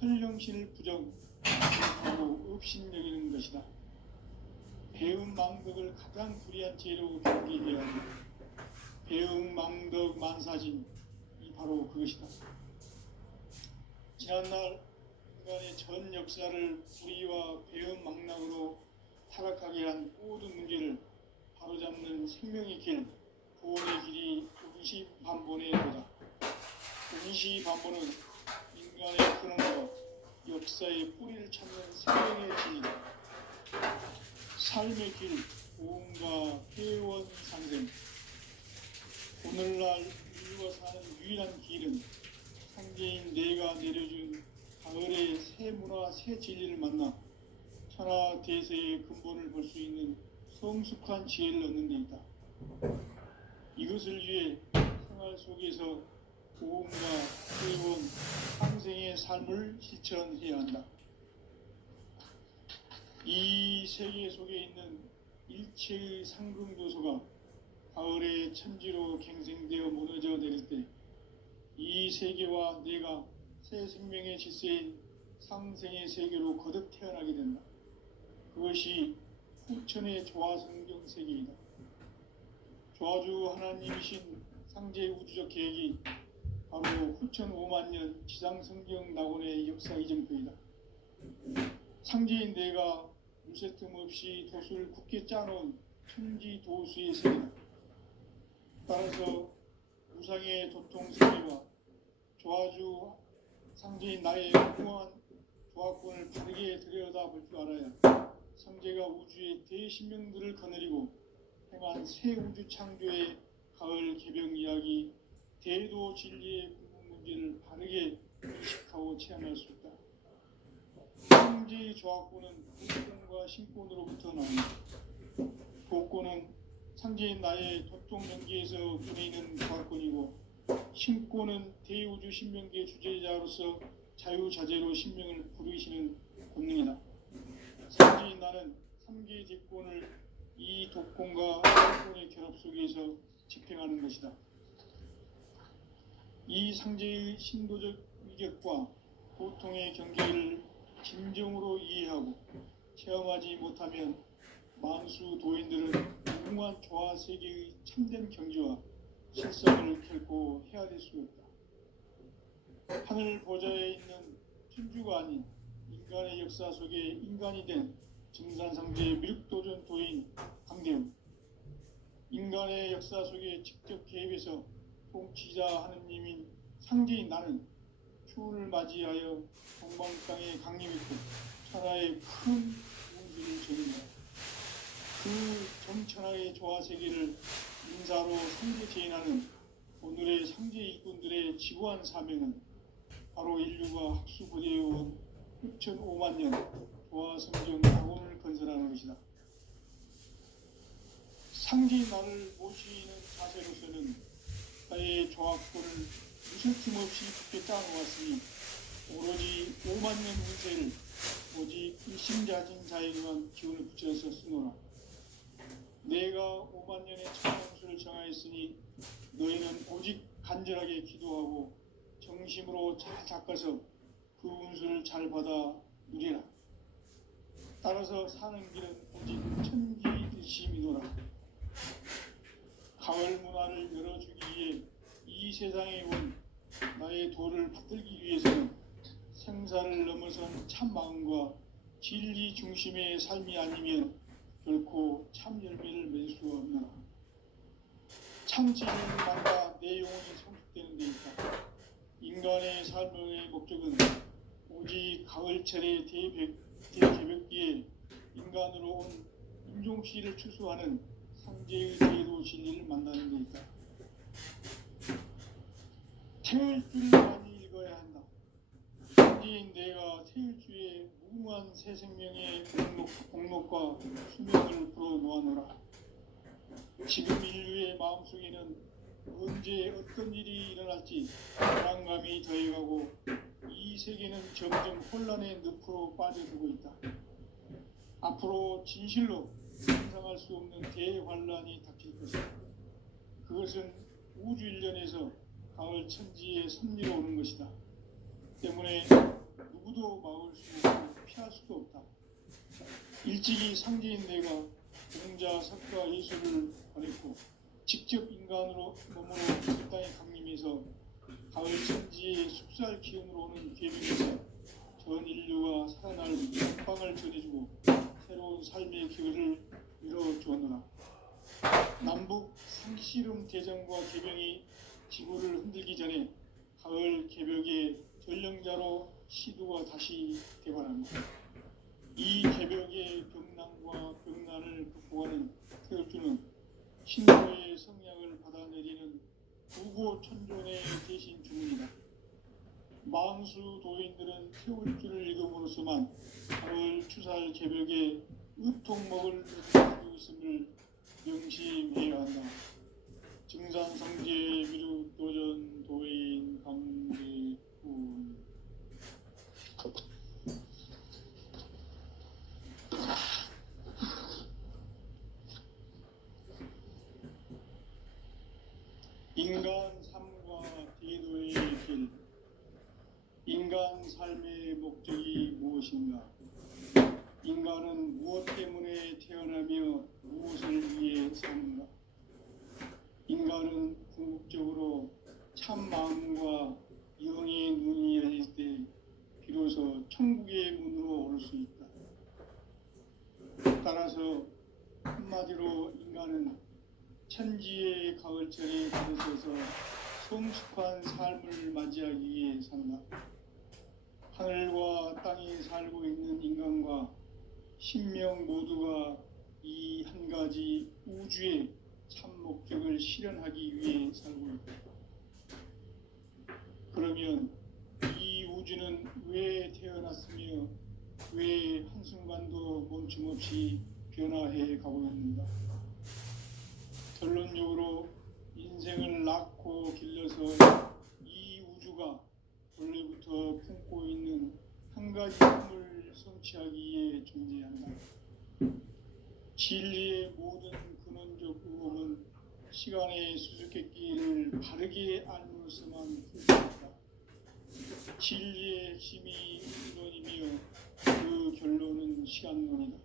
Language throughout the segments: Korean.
설령신을 부정하고 업신여기는 것이다. 배은망덕을 가장 불의한 죄로 경계해야 한다. 배은망덕 만사진이 바로 그것이다. 지난날 인간의 전 역사를 불의와 배은망락으로 타락하게 한 모든 문제를 바로잡는 생명의 길, 구원의 길이 운시반본의 도다. 운시반본은 인간의 근원과 역사의 뿌리를 찾는 생명의 길이다. 삶의 길, 고음과 회원 상생. 오늘날 인류가 사는 유일한 길은 상제인 내가 내려준 가을의 새 문화, 새 진리를 만나 천하 대세의 근본을 볼 수 있는 성숙한 지혜를 얻는 데 있다. 이것을 위해 생활 속에서 고음과 회원, 상생의 삶을 실천해야 한다. 이 세계 속에 있는 일체의 상금도소가 가을의 천지로 갱생되어 무너져 내릴 때 이 세계와 내가 새 생명의 질서인 상생의 세계로 거듭 태어나게 된다. 그것이 후천의 조화성경 세계이다. 조화주 하나님이신 상제 우주적 계획이 바로 후천 5만 년 지상성경 낙원의 역사 이정표이다. 상제인 내가 물새 틈 없이 도수를 굳게 짜놓은 천지 도수의 세계다. 따라서 우상의 도통 세계와 조화주 상제인 나의 공허한 조화권을 바르게 들여다볼 줄 알아야 상제가 우주의 대신명들을 거느리고 행한 새 우주 창조의 가을 개병 이야기, 대도 진리의 궁극 문제를 바르게 인식하고 체험할 수 있다. 상제의 조화권은 도권과 신권으로부터 나온다. 도권은 상제인 나의 도통 연계에서 보내는 조화권이고, 신권은 대우주 신명계의 주제자로서 자유자재로 신명을 부르시는 권능이다. 상제인 나는 3개의 대권을 이 도권과 신권의 결합 속에서 집행하는 것이다. 이 상제의 신도적 위격과 고통의 경계를 진정으로 이해하고 체험하지 못하면 만수 도인들은 무궁한 조화 세계의 참된 경지와 실성을 결코 헤아릴 수 없다. 하늘 보좌에 있는 천주가 아닌 인간의 역사 속에 인간이 된 증산상제의 미륵도전 도인 강대웅, 인간의 역사 속에 직접 개입해서 통치자 하느님인 상제인 나는 추운을 맞이하여 동방땅에 강림했고 천하의 큰 운수를 전한다. 그 정천하의 조화세계를 인사로 상제 제인하는 오늘의 상제 일꾼들의 지구한 사명은 바로 인류가 학수고대해온 후천 5만 년 조화성경 낙원을 건설하는 것이다. 상제인 나를 모시는 자세로서는 나의 조화권을 무설틈 없이 굳게 짜놓았으니 오로지 5만 년 운세를 오직 일심자진 자에게만 기운을 붙여서 쓰노라. 내가 5만 년의 참원수를 정하였으니 너희는 오직 간절하게 기도하고 정심으로 잘 닦아서 그 운수를 잘 받아 누리라. 따라서 사는 길은 오직 천지일심이노라. 가을 문화를 열어주기 위해 이 세상에 온 나의 도를 받들기 위해서는 생사를 넘어선 참 마음과 진리 중심의 삶이 아니면 결코 참 열매를 맺을 수 없노라. 참 진리를 만나 내 영혼이 성숙되는 데 있다. 인간의 삶의 목적은 오직 가을철의 대개벽기에 인간으로 온 인종씨를 추수하는 상제의 제도 진리를 만나는 데 있다. 태일주를 많이 읽어야 한다. 상제인 내가 태일주의 무궁한 새 생명의 공록과 수명을 불어놓아노라. 지금 인류의 마음속에는 언제 어떤 일이 일어날지 불안감이 더해가고 이 세계는 점점 혼란의 늪으로 빠져들고 있다. 앞으로 진실로 상상할 수 없는 대환란이 닥칠 것이다. 그것은 우주 일련에서 가을 천지의 섭리로 오는 것이다. 때문에 누구도 누구도 막을 수 없고 피할 수도 없다. 일찍이 상제인 내가 공자, 석가, 예수를 보냈고 직접 인간으로 몸으로 이 땅에 강림해서 가을 천지의 숲살 기운으로 오는 계명에서 전 인류가 살아날 영광을 전해주고 새로운 삶의 기회를 이뤄주었노라. 남북 상씨름 대전과 개병이 지구를 흔들기 전에 가을 개벽의 전령자로 시두가 다시 대발합니다. 이 개벽의 병난과 병난을 극복하는 태울주는 신도의 성량을 받아내리는 구고천존의 대신 주문이다. 망수 도인들은 태울주를 읽음으로써만 가을 추살 개벽에 의통목을 누리고 있음을 명심해야 한다. 증산상제 미륵도전 도인 강대군. 인간 삶과 대도의 길. 인간 삶의 목적이 무엇인가? 인간은 무엇 때문에 태어나며 무엇을 위해 사는가? 인간은 궁극적으로 참 마음과 영의 눈이 열릴 때 비로소 천국의 문으로 올 수 있다. 따라서 한마디로 인간은 천지의 가을철에 들어서서 성숙한 삶을 맞이하기 위해 산다. 하늘과 땅에 살고 있는 인간과 신명 모두가 이 한 가지 우주의 참 목적을 실현하기 위해 살고 있다. 그러면 이 우주는 왜 태어났으며 왜 한순간도 멈춤없이 변화해 가고 있는가? 결론적으로 인생을 낳고 길러서 이 우주가 원래부터 품고 있는 한 가지 꿈을 성취하기 위해 존재한다. 진리의 모든 근원적 의혹은 시간의 수수께끼를 바르게 알므로서만 풀 수 있다. 진리의 핵심이 이론이며 그 결론은 시간론이다.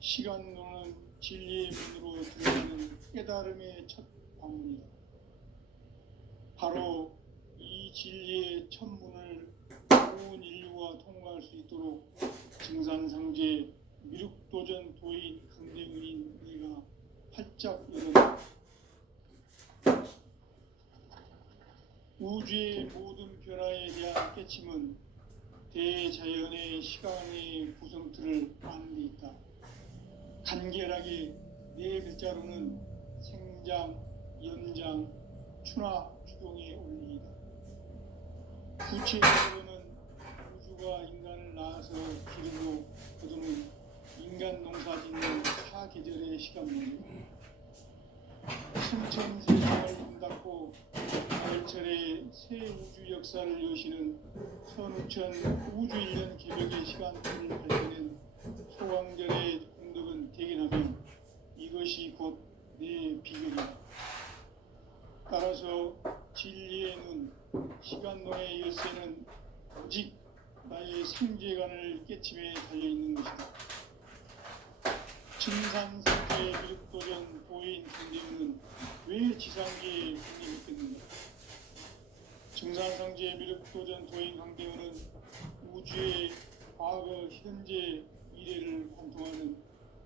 시간론은 진리의 문으로 들어가는 깨달음의 첫 방문이다. 바로 이 진리의 첫 문을 온 인류가 통과할 수 있도록 증산상제 미륵도전 도인 강대문인 내가 활짝 열어라. 우주의 모든 변화에 대한 깨침은 대자연의 시간의 구성틀을 아는 데 있다. 간결하게 네 글자로는 생장, 연장, 추나, 추동의 원리이다. 구체적으로는 우주가 인간을 낳아서 기르고 거두는 인간 농사 짓는 사계절의 시간문이다. 천천세상을 문닫고 가을철에 새 우주 역사를 여시는 선우천 우주 1년 개벽의 시간들을 밝히는 소강절의 공덕은 대견하며 이것이 곧 내 비결이다. 따라서 진리의 눈, 시간론의 열쇠는 오직 나의 상제관을 깨침에 달려있는 것이다. 증산상제 미륵도전 도인 강대문은 왜 지상계에 군림했겠는가? 증산상제 미륵도전 도인 강대문은 우주의 과거, 현재, 미래를 관통하는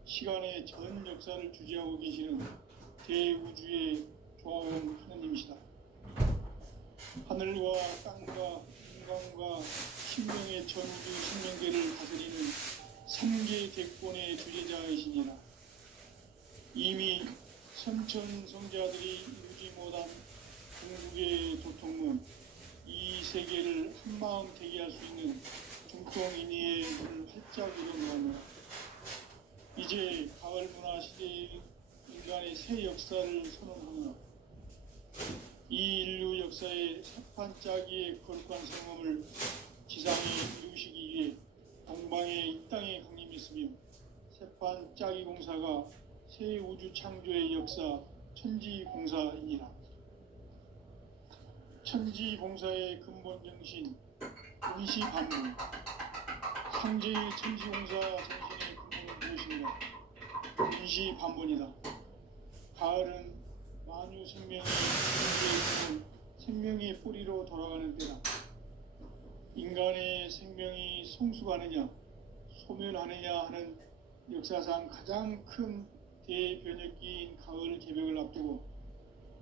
시간의 전 역사를 주재하고 계시는 대우주의 조화원 하나님이시다. 하늘과 땅과 인간과 신명의 전우주 신명계를 다스리는 삼계 대권의 주제자이시니라. 이미 선천성자들이 이루지 못한 궁극의 도통문, 이 세계를 한마음 되게 할 수 있는 중통인의의 문을 활짝 열어놓았노라. 이제 가을 문화 시대의 인간의 새 역사를 선언하노라. 이 인류 역사의 새판짜기의 거룩한 성함을 지상에 이루시기 위해 동방의 이 땅에 강림했으며 새판짜기 공사가 새 우주 창조의 역사 천지공사이니라. 천지공사의 근본 정신, 운시반문, 상제의 천지공사 정신의 근본은 무엇인가? 운시반문이다. 가을은 만유 생명이 천지에 있는 생명의 뿌리로 돌아가는 때다. 인간의 생명이 성숙하느냐 소멸하느냐 하는 역사상 가장 큰 대변혁기인 가을 개벽을 앞두고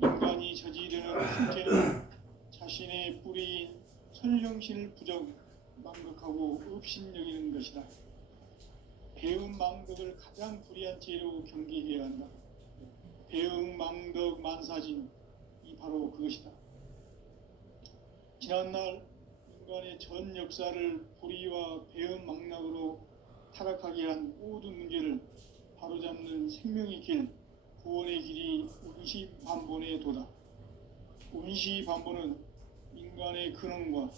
인간이 저지르는 실제는 자신의 뿌리인 설령신을 부정 망극하고 업신여기는 것이다. 배음 망덕을 가장 불의한 죄로 경계해야 한다. 배음 망덕 만사진 이 바로 그것이다. 지난날 인간의 전 역사를 불의와 배음 망락으로 타락하게 한 모든 문제를 바로잡는 생명의 길, 구원의 길이 운시반본의 도다. 운시반본은 인간의 근원과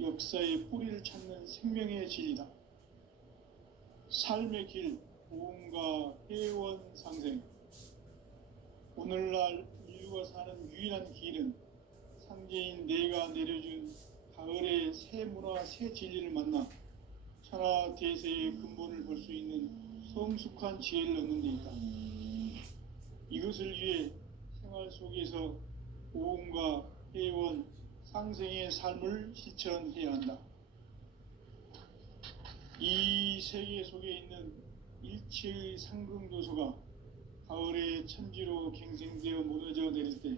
역사의 뿌리를 찾는 생명의 진리다. 삶의 길, 보험과 회원 상생. 오늘날 인류가 사는 유일한 길은 상제인 내가 내려준 가을의 새 문화, 새 진리를 만나 천하 대세의 근본을 볼 수 있는 성숙한 지혜를 얻는 데 있다. 이것을 위해 생활 속에서 보험과 회원, 상생의 삶을 실천해야 한다. 이 세계 속에 있는 일체의 상승도소가 가을의 천지로 갱생되어 무너져 내릴 때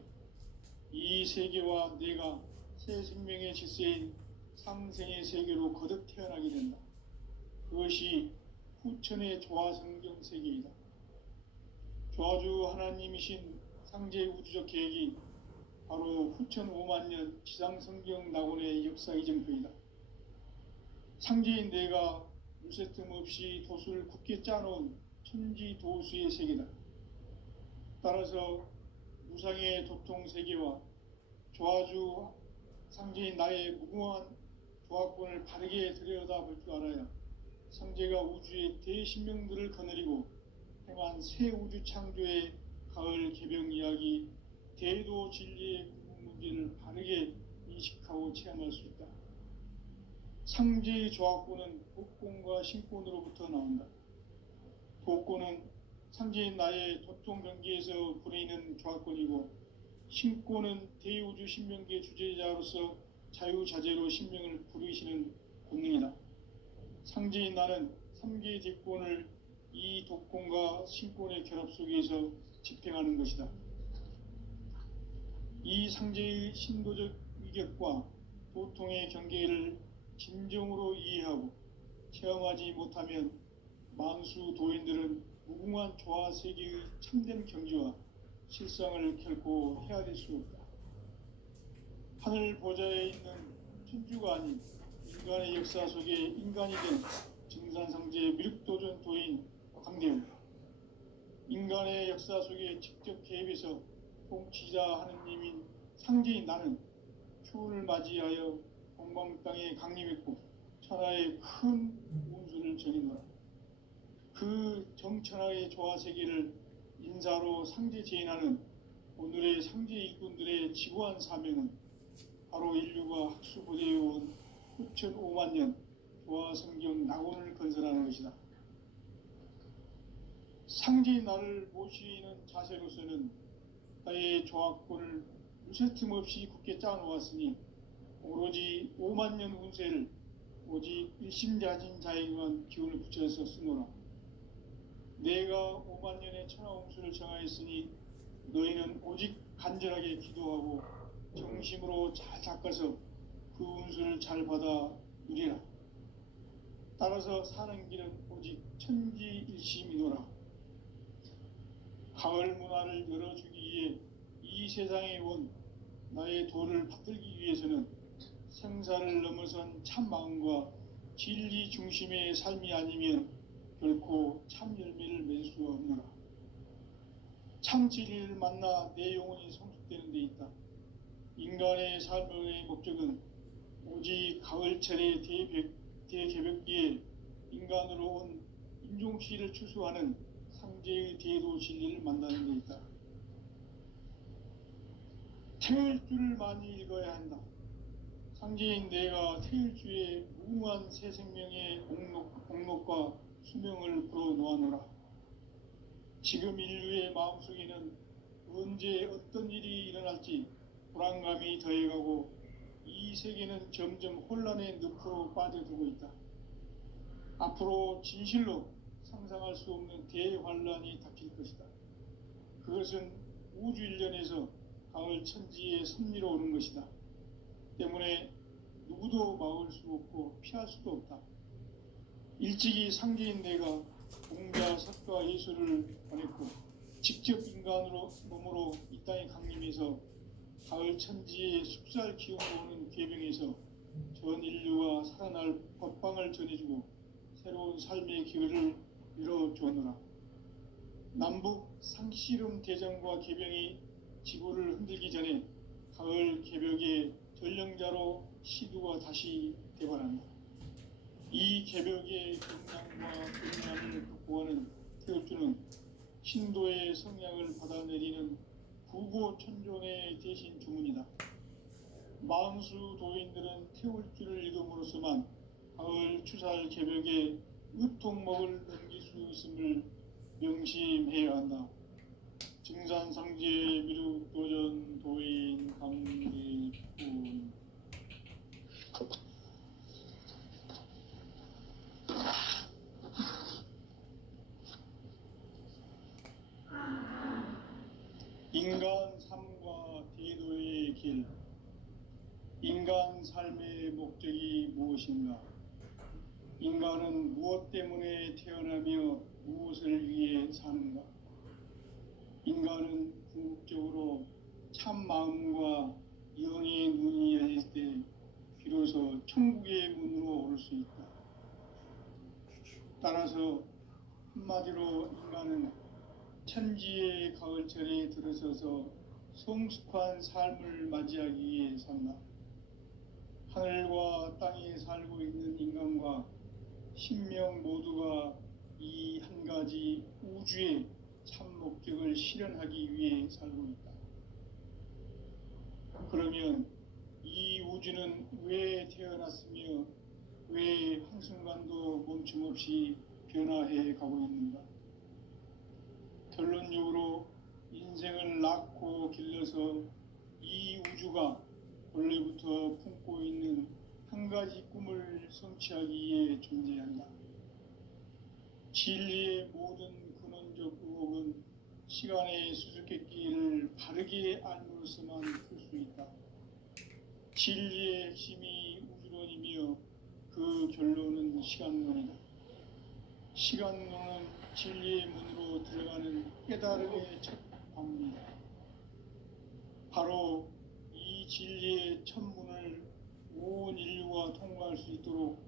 이 세계와 내가 새 생명의 질서인 상생의 세계로 거듭 태어나게 된다. 그것이 후천의 조화성경 세계이다. 조화주 하나님이신 상제 우주적 계획이 바로 후천 5만년 지상성경 낙원의 역사 이정표이다. 상제인 내가 물새 틈 없이 도수를 굳게 짜놓은 천지도수의 세계다. 따라서 무상의 도통 세계와 조화주 상제인 나의 무궁한 조화권을 바르게 들여다볼 줄 알아야 상제가 우주의 대신명들을 거느리고 행한 새 우주 창조의 가을 개병 이야기, 대도 진리의 궁극 문제를 바르게 인식하고 체험할 수 있다. 상제의 조화권은 도권과 신권으로부터 나온다. 도권은 상제인 나의 도통 경계에서 부리는 조화권이고, 신권은 대우주 신명계 주제자로서 자유자재로 신명을 부르시는 권능이다. 상제인 나는 3개의 대권을 이 도권과 신권의 결합 속에서 집행하는 것이다. 이 상제의 신도적 위격과 도통의 경계를 진정으로 이해하고 체험하지 못하면 만수 도인들은 무궁한 조화 세계의 참된 경지와 실상을 결코 헤아릴 수 없다. 하늘 보좌에 있는 천주가 아닌 인간의 역사 속에 인간이 된 증산상제 미륵도전 도인 강대우. 인간의 역사 속에 직접 개입해서 통치자 하느님인 상제인 나는 추운을 맞이하여 동방 땅에 강림했고 천하의 큰 운수를 전해노라. 그 정천하의 조화 세계를 인사로 상제 제인하는 오늘의 상제 일꾼들의 지구한 사명은 바로 인류가 학수고대해온 후천 5만년 조화 성경 낙원을 건설하는 것이다. 상제인 나를 모시는 자세로서는 나의 조화권을 무쇠 틈 없이 굳게 짜놓았으니 오로지 5만년 운세를 오직 일심자진 자에게만 기운을 붙여서 쓰노라. 내가 5만년의 천하운수를 정하였으니 너희는 오직 간절하게 기도하고 정심으로 잘 닦아서 그 운수를 잘 받아 누리라. 따라서 사는 길은 오직 천지일심이노라. 가을 문화를 열어주기 위해 이 세상에 온 나의 도를 받들기 위해서는 생사를 넘어선 참 마음과 진리 중심의 삶이 아니면 결코 참 열매를 맺을 수가 없노라. 참 진리를 만나 내 영혼이 성숙되는 데 있다. 인간의 삶의 목적은 오직 가을철의 대개벽기에 인간으로 온 인종시를 추수하는 상제의 대도 진리를 만나는 데 있다. 태일 줄을 많이 읽어야 한다. 상제인 내가 태일주의 무궁한 새 생명의 옥록과 수명을 불어놓아노라. 지금 인류의 마음속에는 언제 어떤 일이 일어날지 불안감이 더해가고 이 세계는 점점 혼란의 늪으로 빠져들고 있다. 앞으로 진실로 상상할 수 없는 대환란이 닥칠 것이다. 그것은 우주 일련에서 가을 천지에 섭리로 오는 것이다. 때문에 누구도 막을 수 없고 피할 수도 없다. 일찍이 상제인 내가 공자, 석가, 예수를 보냈고 직접 인간으로 몸으로 이 땅에 강림해서 가을 천지의 숲살 기운으로 오는 계병에서 전 인류가 살아날 법방을 전해주고 새로운 삶의 기회를 열어주었노라. 남북 상씨름 대장과 계병이 지구를 흔들기 전에 가을 개벽의 전령자로 시두가 다시 되관한다. 이 개벽의 경량과 경량을 극복하는 태엽주는 신도의 성향을 받아내리는 부고천존의 대신 주문이다. 망수 도인들은 태울주를 이름으로서만 가을 추살 개벽의 의통목을 넘길 수 있음을 명심해야 한다. 증산상제 미륵도전 도인 강대군. 인간 삶과 대도의 길. 인간 삶의 목적이 무엇인가? 인간은 무엇 때문에 태어나며 무엇을 위해 사는가? 인간은 궁극적으로 참 마음과 영의 문이 열릴 때 비로소 천국의 문으로 올 수 있다. 따라서 한마디로 인간은 천지의 가을철에 들어서서 성숙한 삶을 맞이하기 위해 산다. 하늘과 땅에 살고 있는 인간과 신명 모두가 이 한 가지 우주의 참 목적을 실현하기 위해 살고 있다. 그러면 이 우주는 왜 태어났으며 왜 한순간도 멈춤없이 변화해 가고 있는가? 결론적으로 인생을 낳고 길러서 이 우주가 원래부터 품고 있는 한 가지 꿈을 성취하기 위해 존재한다. 진리의 모든 근원적 의혹은 시간의 수수께끼를 바르게 알므로서만 풀 수 있다. 진리의 핵심이 우주론이며 그 결론은 시간론이다. 시간론은 진리의 문으로 들어가는 깨달음의 첫 방문이다. 바로 이 진리의 첫 문을 온 인류가 통과할 수 있도록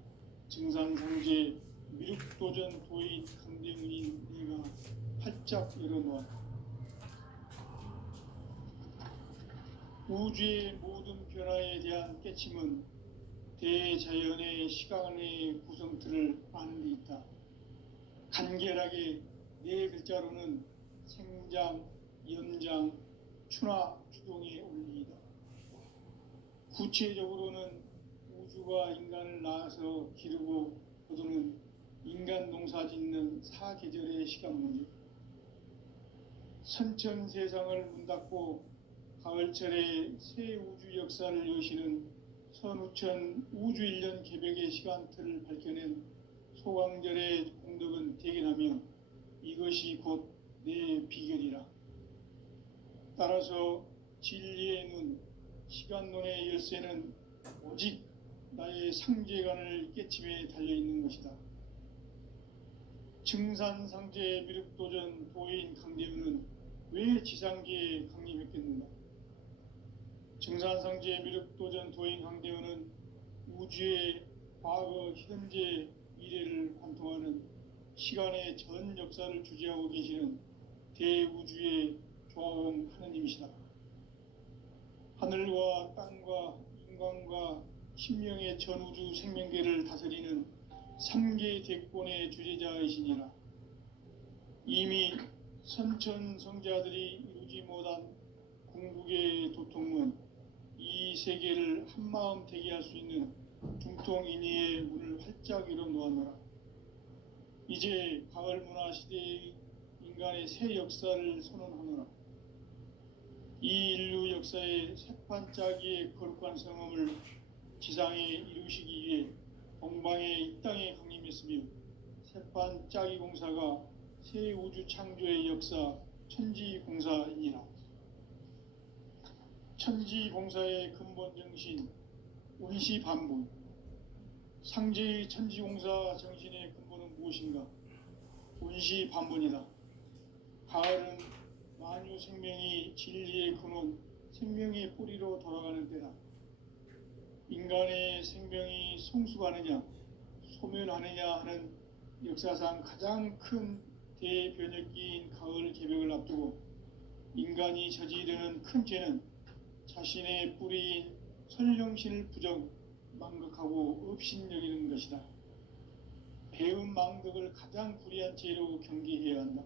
증산상제 미륵도전 도인 강대문인 내가 활짝 열어놓았다. 우주의 모든 변화에 대한 깨침은 대자연의 시간의 구성틀을 아는 데 있다. 간결하게 네 글자로는 생장, 연장, 추나 추동의 원리이다. 구체적으로는 우주가 인간을 낳아서 기르고 거두는 인간 농사 짓는 사계절의 시간 문제. 선천 세상을 문 닫고 가을철에 새 우주 역사를 여시는 선우천 우주 1년 개벽의 시간틀을 밝혀낸 소강절의 공덕은 대견하며 이것이 곧 내 비결이라. 따라서 진리의 눈, 시간론의 열쇠는 오직 나의 상제관을 깨침에 달려있는 것이다. 증산상제 미륵도전 도인 강대문은 왜 지상계에 강림했겠는가? 증산상제 미륵도전 도인 강대문은 우주의 과거, 현재, 미래를 관통하는 시간의 전 역사를 주재하고 계시는 대우주의 조화원 하느님이시다. 하늘과 땅과 인간과 신명의 전우주 생명계를 다스리는 3개 대권의 주재자이시니라. 이미 선천 성자들이 이루지 못한 궁극의 도통문, 이 이 세계를 한마음 되게 할 수 있는 중통인의의 문을 활짝 열어 놓았노라. 이제 가을 문화 시대의 인간의 새 역사를 선언하노라. 이 인류 역사의 새판짜기의 거룩한 성험을 지상에 이루시기 위해 동방의 이 땅에 강림했으며 새판짜기 공사가 새 우주 창조의 역사 천지공사이니라. 천지공사의 근본 정신 운시반본. 상제의 천지공사 정신의 근본은 무엇인가? 운시반본이다. 가을은 만유 생명이 진리의 근원, 생명의 뿌리로 돌아가는 때다. 인간의 생명이 성숙하느냐, 소멸하느냐 하는 역사상 가장 큰 대변혁기인 가을 개벽을 앞두고 인간이 저지르는 큰 죄는 자신의 뿌리인 선령신을 부정, 망각하고 업신여기는 것이다. 배음 망덕을 가장 불의한 죄로 경계해야 한다.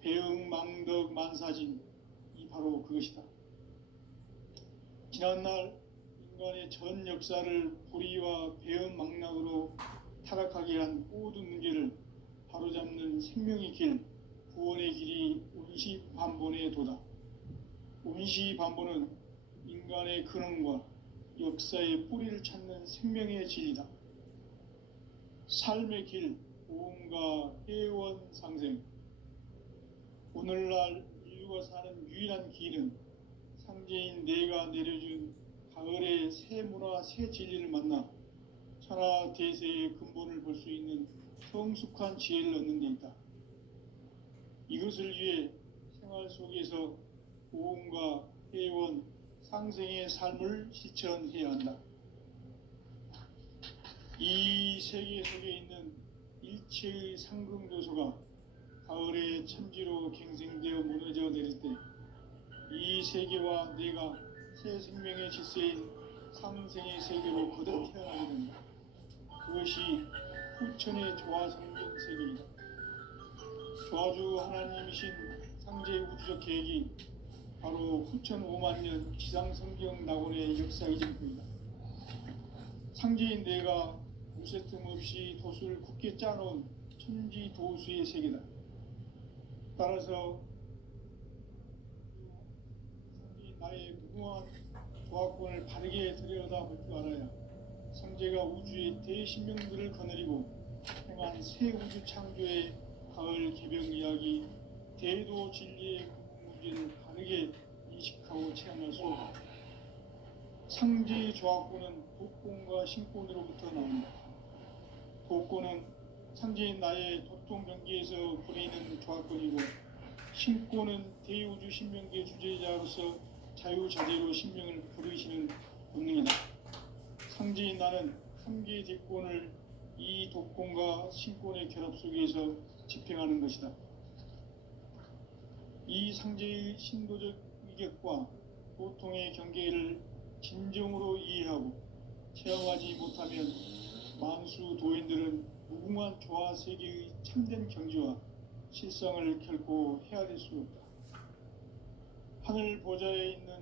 배음 망덕 만사진, 이 바로 그것이다. 지난날 인간의 전 역사를 불의와 배음 망락으로 타락하게 한 모든 문제를 바로잡는 생명의 길, 구원의 길이 운시반본의 도다. 운시반본은 인간의 근원과 역사의 뿌리를 찾는 생명의 진리다. 삶의 길, 보험과 회원 상생. 오늘날 인류가 사는 유일한 길은 상제인 내가 내려준 가을의 새 문화, 새 진리를 만나 천하 대세의 근본을 볼 수 있는 성숙한 지혜를 얻는 데 있다. 이것을 위해 생활 속에서 보험과 회원, 상생의 삶을 실천해야 한다. 이 세계 속에 있는 일체의 상금조소가 가을의 천지로 갱생되어 무너져 내릴 때 이 세계와 내가 새 생명의 질서인 상생의 세계로 거듭 태어나게 된다. 그것이 후천의 조화성경 세계이다. 조화주 하나님이신 상제의 우주적 계획이 바로 후천 5만 년 지상성경 낙원의 역사이실 뿐이다. 상제인 내가 무쇠틈 없이 도수를 굳게 짜놓은 천지도수의 세계다. 따라서 상제인 나의 무궁한 조화권을 바르게 들여다볼 줄 알아야 상제가 우주의 대신명들을 거느리고 행한 새 우주 창조의 가을 개벽 이야기, 대도 진리의 문제를 바르게 인식하고 체험할 수 없다. 상제의 조화권은 독권과 신권으로부터 나온다. 독권은 상제인 나의 도통 경계에서 부리는 조화권이고, 신권은 대우주 신명계 주제자로서 자유자재로 신명을 부르시는 본능이다. 상제인 나는 3개의 대권을 이 독권과 신권의 결합 속에서 집행하는 것이다. 이 상제의 신도적 위격과 고통의 경계를 진정으로 이해하고 체험하지 못하면 만수 도인들은 무궁한 조화 세계의 참된 경지와 실상을 결코 헤아릴 수 없다. 하늘 보좌에 있는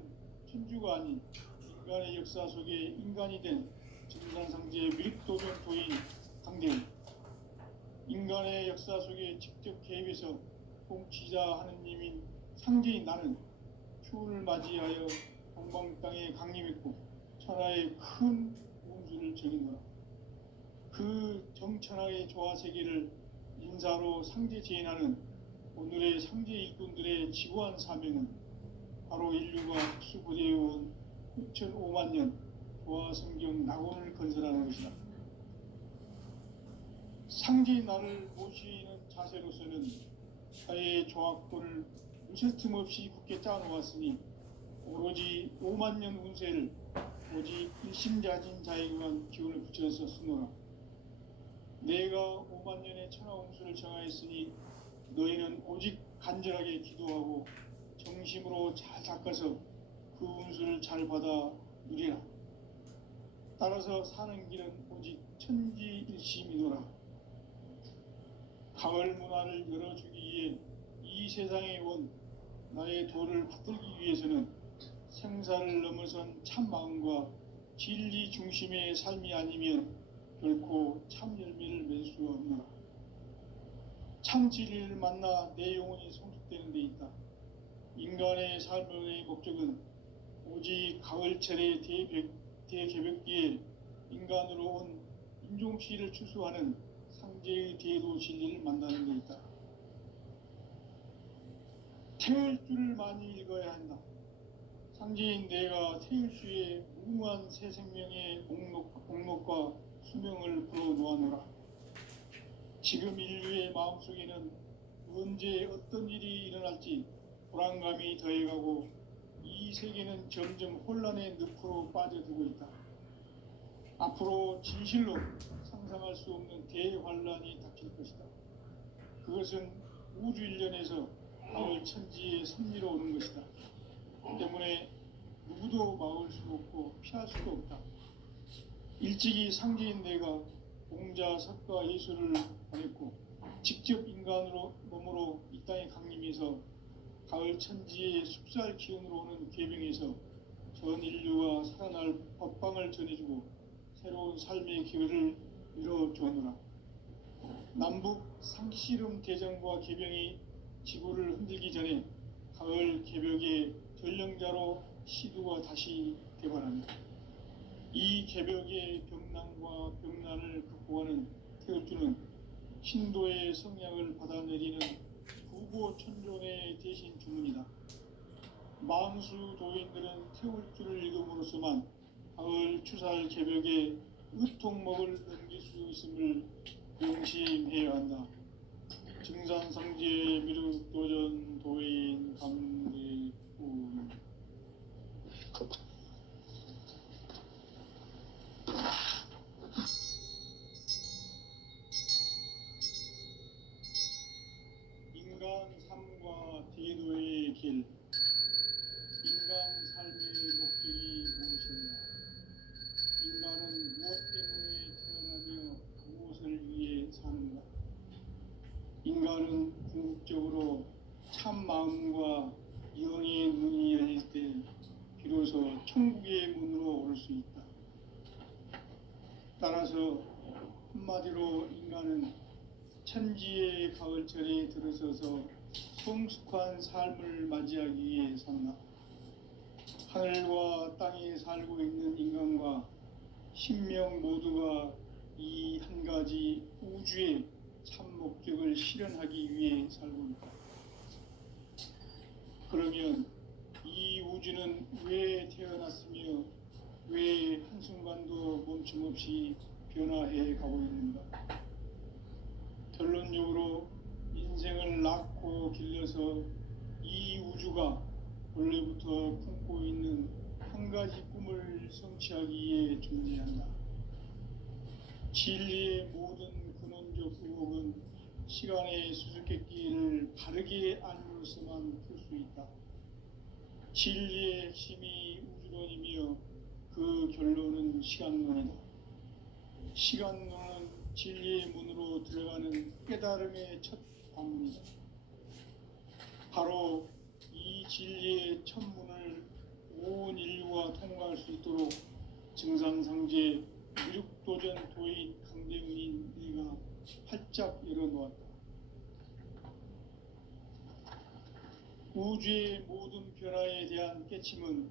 천주가 아닌 인간의 역사 속에 인간이 된 정산상제의 밀도전 도인 강대인, 인간의 역사 속에 직접 개입해서 통치자 하느님인 상제인 나는 추운을 맞이하여 동방 땅에 강림했고 천하의 큰 운수를 정인노라. 그 정천하의 조화 세계를 인사로 상제 제인하는 오늘의 상제 일꾼들의 지구한 사명은 바로 인류가 흡수부대해온 6,5만 년 조화 성경 낙원을 건설하는 것이다. 상제인 나를 모시는 자세로서는 사회의 조화권을 무쇠 틈 없이 굳게 짜놓았으니 오로지 5만 년 운세를 오직 일심자진 자에게만 기운을 붙여서 쓰노라. 내가 5만 년의 천하 운수를 정하였으니 너희는 오직 간절하게 기도하고 정심으로 잘 닦아서 그 운수를 잘 받아 누리라. 따라서 사는 길은 오직 천지일심이노라. 가을 문화를 열어주기 위해 이 세상에 온 나의 도를 붙들기 위해서는 생사를 넘어선 참 마음과 진리 중심의 삶이 아니면 결코 참 열매를 맺을 수 없노라. 참 진리를 만나 내 영혼이 성숙되는 데 있다. 인간의 삶의 목적은 오직 가을철의 대개벽기에 인간으로 온 인종씨를 추수하는 상제의 대도 진리를 만나는 데 있다. 태을주를 많이 읽어야 한다. 상제인 내가 태을주의 무궁한 새 생명의 목록과 수명을 불어놓아노라. 지금 인류의 마음속에는 언제 어떤 일이 일어날지 불안감이 더해가고 이 세계는 점점 혼란의 늪으로 빠져들고 있다. 앞으로 진실로 상상할 수 없는 대환란이 닥칠 것이다. 그것은 우주 일련에서 가을 천지의 섭리로 오는 것이다. 때문에 누구도 막을 수 없고 피할 수도 없다. 일찍이 상제인 내가 공자, 석가, 예수를 보냈고 직접 인간으로 몸으로 이 땅에 강림해서 가을 천지의 숲살 기운으로 오는 계명에서 전 인류가 살아날 법방을 전해주고 새로운 삶의 기회를 이뤄주었노라. 남북 상씨름 대전과 계병이 지구를 흔들기 전에 가을 개벽의 전령자로 시두가 다시 되관합니다. 이 개벽의 병난과 병난을 극복하는 태을주는 신도의 성향을 받아내리는 부고천존의 대신 주문이다. 만수 도인들은 태을주를 읽음으로써만 가을 추살 개벽의 으통목을 넘길 수 있음을 명심해야 한다. 증산상제 미륵도전 도인 감대군. 인간 삶과 대도의 길. 인간 삶의 목적이 무엇이냐? 인간은 무엇 때문에 태어나며 무엇을 위해 사는가? 인간은 궁극적으로 참 마음과 영의 문이 열릴 때 비로소 천국의 문으로 올 수 있다. 따라서 한마디로 인간은 천지의 가을철에 들어서서 성숙한 삶을 맞이하기 위해 산다. 하늘과 땅에 살고 있는 인간과 신명 모두가 이 한 가지 우주의 참 목적을 실현하기 위해 살고 있다. 그러면 이 우주는 왜 태어났으며 왜 한순간도 멈춤없이 변화해 가고 있는가? 결론적으로 인생을 낳고 길러서 이 우주가 원래부터 품고 있는 한 가지 꿈을 성취하기 위해 존재한다. 진리의 모든 근원적 의혹은 시간의 수수께끼를 바르게 알므로서만 풀 수 있다. 진리의 핵심이 우주론이며 그 결론은 시간론이다. 시간론은 진리의 문으로 들어가는 깨달음의 첫 관문이다. 바로 이 진리의 첫 문을 온 인류가 통과할 수 있도록 증산상제 미륵도전 도인 강대훈인 네가 활짝 열어놓았다. 우주의 모든 변화에 대한 깨침은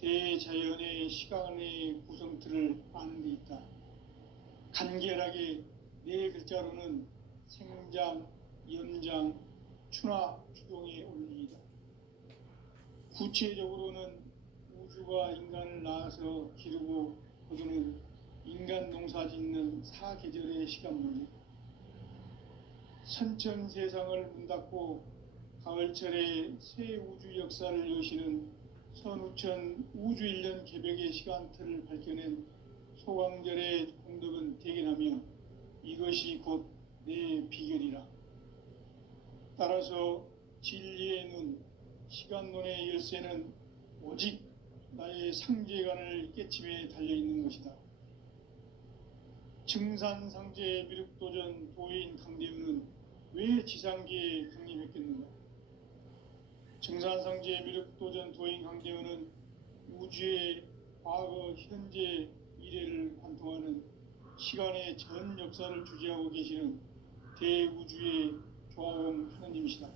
대자연의 시간의 구성틀을 아는 데 있다. 간결하게 네 글자로는 생장, 연장, 추나 추동의 원리이다. 구체적으로는 우주가 인간을 낳아서 기르고 거두는 인간 농사 짓는 사계절의 시간문제, 선천 세상을 문 닫고 가을철에 새 우주 역사를 여시는 선우천 우주일년 개벽의 시간틀을 밝혀낸 소강절의 공덕은 대견하며 이것이 곧 내 비결이라. 따라서 진리의 눈, 시간론의 열쇠는 오직 나의 상제관을 깨침에 달려있는 것이다. 증산상제 미륵도전 도인 강대훈은 왜 지상계에 강림했겠는가? 증산상제 미륵도전 도인 강대훈은 우주의 과거, 현재, 미래를 관통하는 시간의 전 역사를 주재하고 계시는 대우주의 조화원 하나님이시다.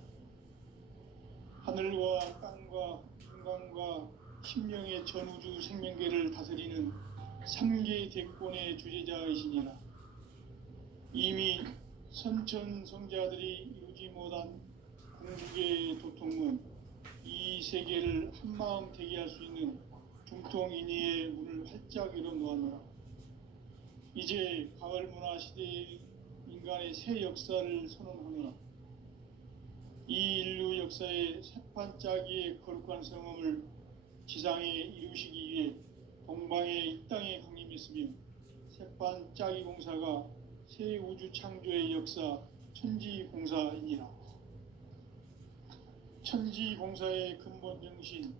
하늘과 땅과 인간과 신명의 전우주 생명계를 다스리는 삼계 대권의 주재자이시니라. 이미 선천성자들이 이루지 못한 궁극의 도통은 이 세계를 한마음 되게 할 수 있는 중통인의의 문을 활짝 열어 놓았노라. 이제 가을 문화 시대의 인간의 새 역사를 선언하노라. 이 인류 역사의 새판짜기의 거룩한 성음을 지상에 이루시기 위해 동방의 이 땅에 강림했으며 새판짜기 공사가 새 우주 창조의 역사 천지공사이니라. 천지공사의 근본 정신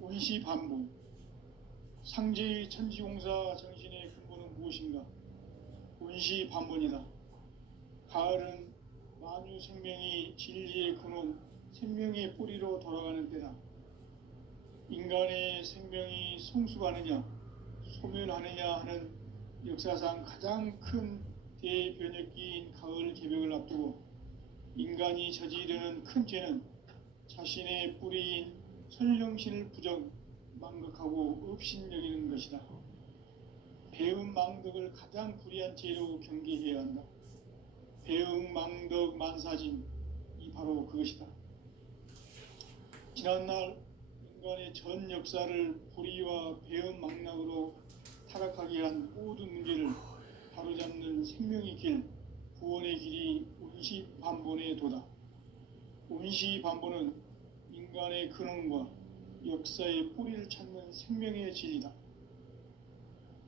운시반본. 상제의 천지공사 정신의 근본은 무엇인가? 운시반본이다. 가을은 만유 생명이 진리의 근원, 생명의 뿌리로 돌아가는 때다. 인간의 생명이 성숙하느냐, 소멸하느냐 하는 역사상 가장 큰 대변혁기인 가을 개벽을 앞두고 인간이 저지르는 큰 죄는 자신의 뿌리인 설령신을 부정, 망극하고 업신여기는 것이다. 배음 망덕을 가장 불의한 죄로 경계해야 한다. 배음 망덕 만사진, 이 바로 그것이다. 지난날 인간의 전 역사를 불의와 배음 망락으로 타락하게 한 모든 문제를 바로잡는 생명의 길, 구원의 길이 운시반본의 도다. 운시반본은 인간의 근원과 역사의 뿌리를 찾는 생명의 진리다.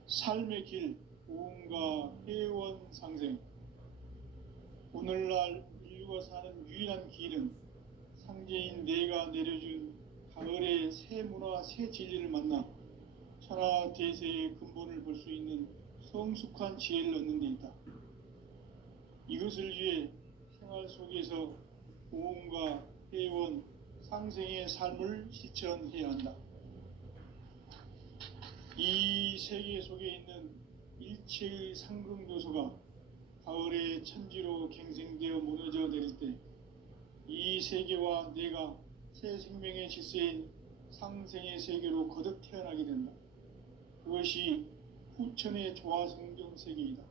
삶의 길, 오음과 회원 상생. 오늘날 인류가 사는 유일한 길은 상제인 내가 내려준 가을의 새 문화, 새 진리를 만나 천하 대세의 근본을 볼 수 있는 성숙한 지혜를 얻는 데 있다. 이것을 위해 생활 속에서 오음과 회원, 상생의 삶을 실천해야 한다. 이 세계 속에 있는 일체의 상승도소가 가을의 천지로 갱생되어 무너져 내릴 때 이 세계와 내가 새 생명의 질서인 상생의 세계로 거듭 태어나게 된다. 그것이 후천의 조화성경 세계이다.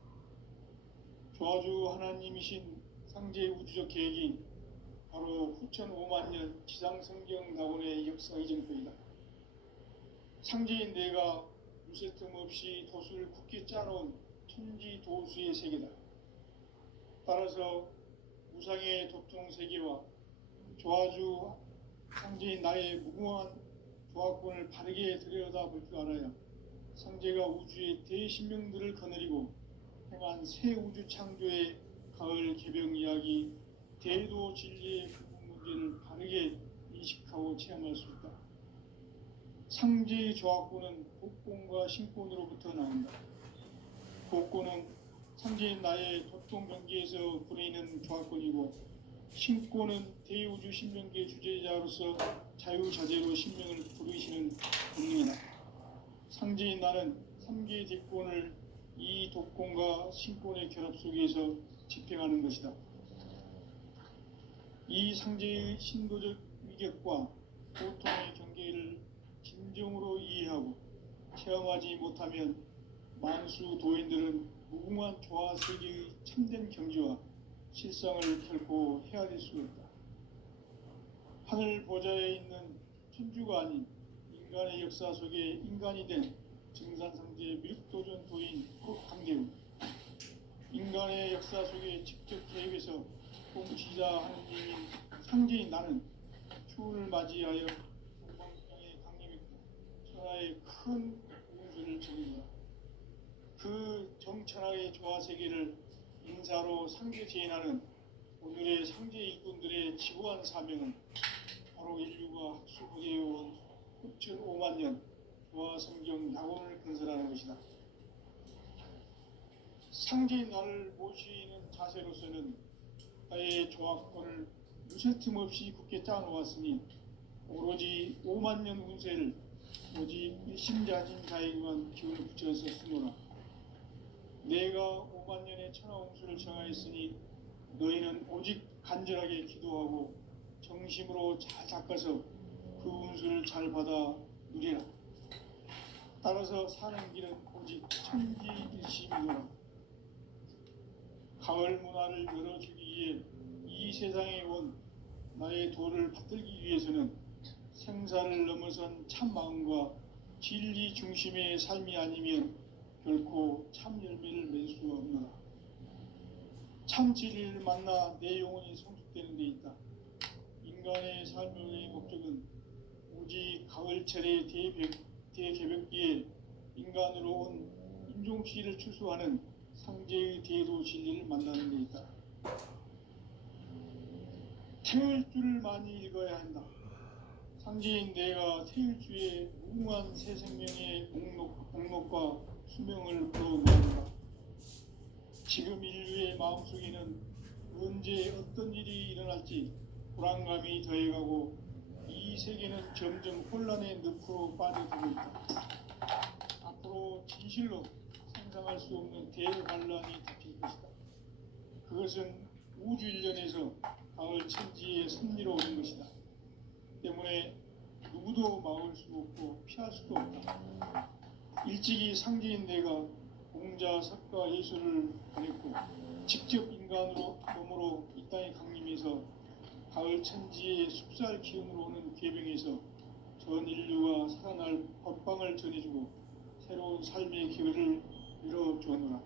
조화주 하나님이신 상제의 우주적 계획이 바로 후천 5만년 지상성경 낙원의 역사 이정표이다. 상제인 내가 무쇠 틈 없이 도수를 굳게 짜놓은 천지 도수의 세계다. 따라서 무상의 도통 세계와 조화주 상제인 나의 무궁한 조화권을 바르게 들여다볼 줄 알아야 상제가 우주의 대신명들을 거느리고 행한 새 우주 창조의 가을 개벽 이야기, 대도 진리의 근본 문제를 바르게 인식하고 체험할 수 있다. 상제의 조화권은 복권과 신권으로부터 나온다. 복권은 상제인 나의 도통 경계에서 부리는 조화권이고, 신권은 대우주 신명계 주제자로서 자유자재로 신명을 부르시는 본능이다. 상제인 나는 3개의 대권을 이 독권과 신권의 결합 속에서 집행하는 것이다. 이 상제의 신도적 위격과 고통의 경계를 진정으로 이해하고 체험하지 못하면 만수 도인들은 무궁한 조화 세계의 참된 경지와 실상을 결코 헤아릴 수 없다. 하늘 보좌에 있는 천주가 아닌 인간의 역사 속에 인간이 된 증산상제 밀도전 도인 강대우, 인간의 역사 속에 직접 개입해서 공치자 하느님인 상제인 나는 추운을 맞이하여 동방땅에 강림했고 천하의 큰 운수를 적인다. 그 정천하의 조화세계를 인사로 상제 제인하는 오늘의 상제 일꾼들의 지구한 사명은 바로 인류가 학수부대해온 후천 5만년 조화성경 낙원을 건설하는 것이다. 상제인 나를 모시는 자세로서는 나의 조화권을 무쇠 틈 없이 굳게 짜놓았으니 오로지 5만년 운세를 오직 일심자진 자에게만 기운을 붙여서 쓰노라. 내가 5만 년의 천하홍수를 정하였으니 너희는 오직 간절하게 기도하고 정심으로 잘 닦아서 그 운수를 잘 받아 누리라. 따라서 사는 길은 오직 천지일심이노라. 가을 문화를 열어주기 위해 이 세상에 온 나의 도를 받들기 위해서는 생사를 넘어선 참 마음과 진리 중심의 삶이 아니면 결코 참 열매를 맺을 수 없노라. 참 진리를 만나 내 영혼이 성숙되는 데 있다. 인간의 삶의 목적은 오직 가을철의 대개벽기에 인간으로 온 인종씨를 추수하는 상제의 대도 진리를 만나는 데 있다. 태울 줄을 많이 읽어야 한다. 상제인 내가 태일주의 무궁한 새 생명의 목록과 수명을 불어모았다. 지금 인류의 마음속에는 언제 어떤 일이 일어날지 불안감이 더해가고 이 세계는 점점 혼란의 늪으로 빠져들고 있다. 앞으로 진실로 상상할 수 없는 대환란이 닥칠 것이다. 그것은 우주 일련에서 가을 천지의 섭리로 오는 것이다. 때문에 누구도 막을 수 없고 피할 수도 없다. 일찍이 상제인 내가 공자, 석가, 예술을 가렸고 직접 인간으로 몸으로 이 땅에 강림해서 가을 천지의 숲살 기운으로 오는 궤병에서 전 인류가 살아날 법방을 전해주고 새로운 삶의 기회를 열어주었노라.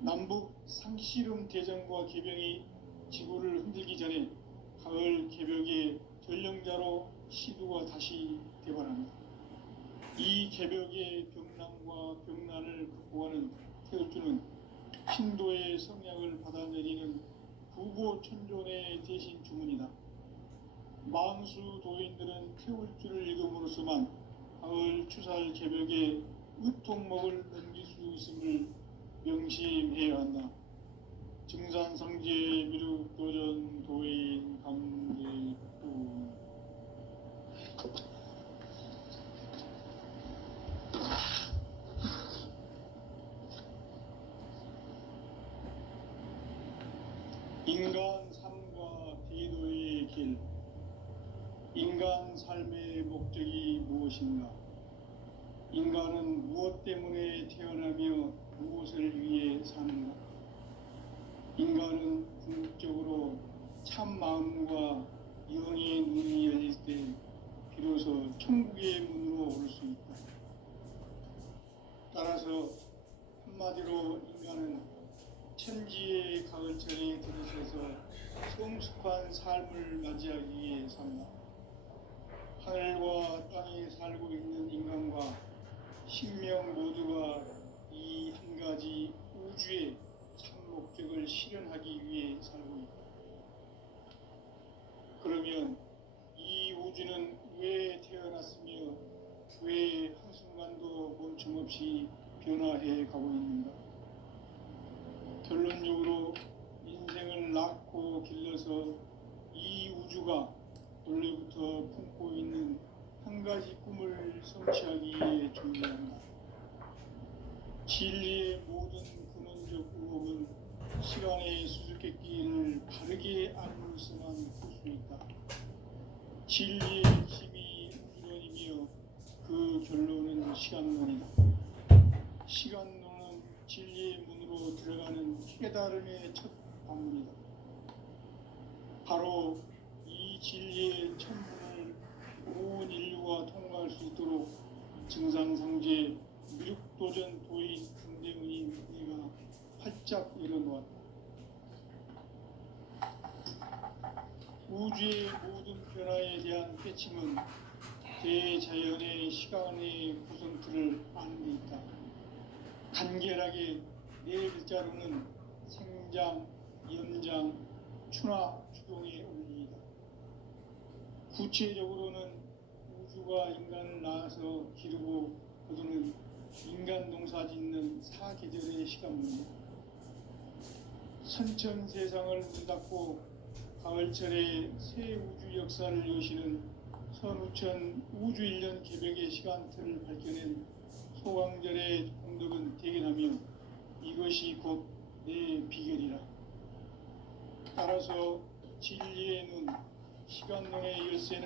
남북 상씨름 대전과 궤병이 지구를 흔들기 전에 가을 개벽의 전령자로 시두가 다시 개발합니다. 이 개벽의 병난과 병난을 극복하는 태울주는 신도의 성약을 받아내리는 부고천존의 대신 주문이다. 만수 도인들은 태울주를 읽음으로써만 가을 추살 개벽의 으통목을 넘길 수 있음을 명심해야 한다. 증산상제 미륵도전 도인 강제도. 인간 삶과 대도의 길. 인간 삶의 목적이 무엇인가? 인간은 무엇 때문에 태어나며 무엇을 위해 사는가? 인간은 궁극적으로 참 마음과 영의 눈이 열릴 때 비로소 천국의 문으로 오를 수 있다. 따라서 한마디로 인간은 천지의 가을철에 들으셔서 성숙한 삶을 맞이하기 위해 산다. 하늘과 땅에 살고 있는 인간과 신명 모두가 이 한 가지 우주의 참 목적을 실현하기 위해 살고 있다. 그러면 이 우주는 왜 태어났으며 왜 한순간도 멈춤없이 변화해 가고 있는가? 결론적으로 인생을 낳고 길러서 이 우주가 원래부터 품고 있는 한 가지 꿈을 성취하기 위해 존재한다. 진리의 모든 근원적 의혹은 시간의 수수께끼를 바르게 알므로서만 풀 수 있다. 진리의 힘이 우주론이며 그 결론은 시간론이다. 시간론은 진리의 문으로 들어가는 깨달음의 첫 방문이다. 바로 이 진리의 천문을 온 인류가 통과할 수 있도록 증상상제 미륵도전 도인 강대문인 내가 활짝 열어놓았다. 우주의 모든 변화에 대한 깨침은 대자연의 시간의 구성틀을 아는 데 있다. 간결하게 네 글자로는 생장, 연장, 추나 추동의 원리이다. 구체적으로는 우주가 인간을 낳아서 기르고 거두는 인간 농사 짓는 사계절의 시간문이다. 선천 세상을 문 닫고 가을철에 새 우주 역사를 여시는 선우천 우주일년 개벽의 시간틀을 밝혀낸 소강절의 공덕은 대견하며 이것이 곧 내 비결이라. 따라서 진리의 눈, 시간론의 열쇠는